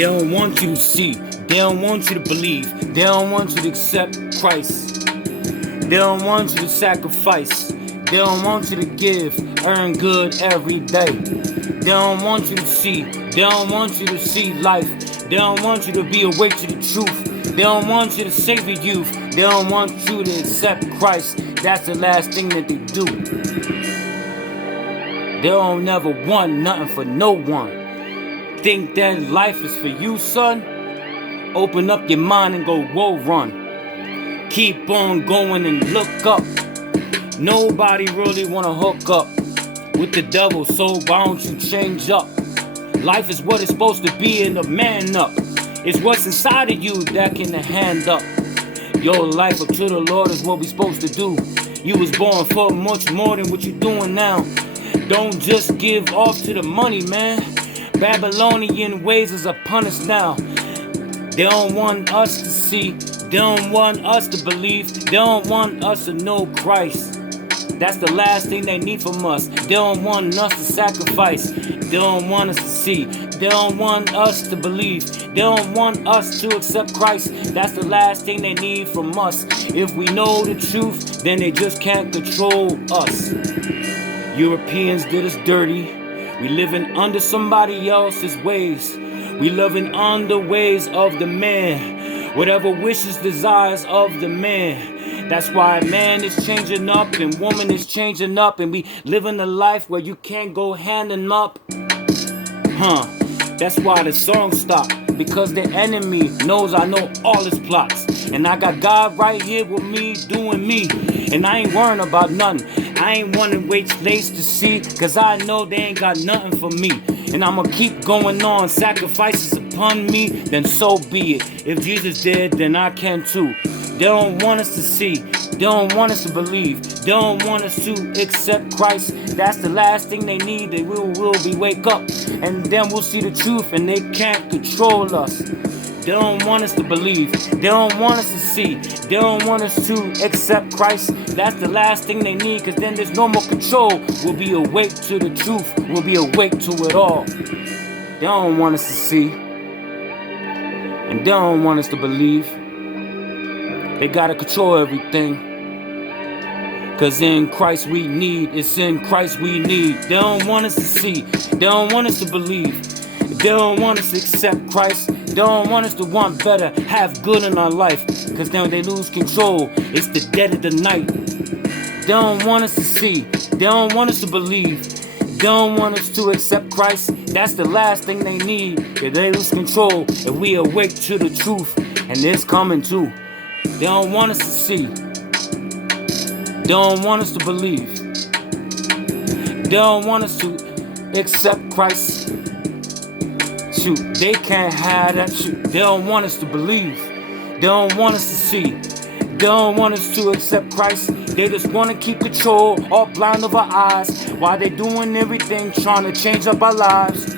They don't want you to see. They don't want you to believe. They don't want you to accept Christ. They don't want you to sacrifice. They don't want you to give, earn good every day. They don't want you to see. They don't want you to see life. They don't want you to be awake to the truth. They don't want you to save your youth. They don't want you to accept Christ. That's the last thing that they do. They don't never want nothing for no one. Think that life is for you, son? Open up your mind and go, whoa, run. Keep on going and look up. Nobody really wanna hook up with the devil, so why don't you change up? Life is what it's supposed to be, and the man up. It's what's inside of you that can hand up. Your life up to the Lord is what we supposed to do. You was born for much more than what you doing now. Don't just give off to the money, man. Babylonian ways is upon us now. They don't want us to see. They don't want us to believe. They don't want us to know Christ. That's the last thing they need from us. They don't want us to sacrifice. They don't want us to see. They don't want us to believe. They don't want us to accept Christ. That's the last thing they need from us. If we know the truth, then they just can't control us. Europeans did us dirty. We living under somebody else's ways. We living under ways of the man. Whatever wishes, desires of the man. That's why man is changing up and woman is changing up, and we living a life where you can't go handing up. That's why the song stopped, because the enemy knows I know all his plots. And I got God right here with me doing me. And I ain't worrying about nothing. I ain't wanting wait lace to see, cause I know they ain't got nothing for me. And I'ma keep going on. Sacrifices upon me, then so be it. If Jesus did, then I can too. They don't want us to see. They don't want us to believe. They don't want us to accept Christ. That's the last thing they need. They will be wake up, and then we'll see the truth, and they can't control us. They don't want us to believe. They don't want us to see. They don't want us to accept Christ. That's the last thing they need, because then there's no more control. We'll be awake to the truth. We'll be awake to it all. They don't want us to see. And they don't want us to believe. They gotta control everything. Cause in Christ we need. It's in Christ we need. They don't want us to see. They don't want us to believe. They don't want us to accept Christ. They don't want us to want better, have good in our life. Cause then they lose control. It's the dead of the night. They don't want us to see. They don't want us to believe. They don't want us to accept Christ. That's the last thing they need. If they lose control, if we awake to the truth. And it's coming too. They don't want us to see. They don't want us to believe. They don't want us to accept Christ. Shoot, they can't have that shit. They don't want us to believe. They don't want us to see. They don't want us to accept Christ. They just want to keep control, all blind of our eyes, while they doing everything, trying to change up our lives.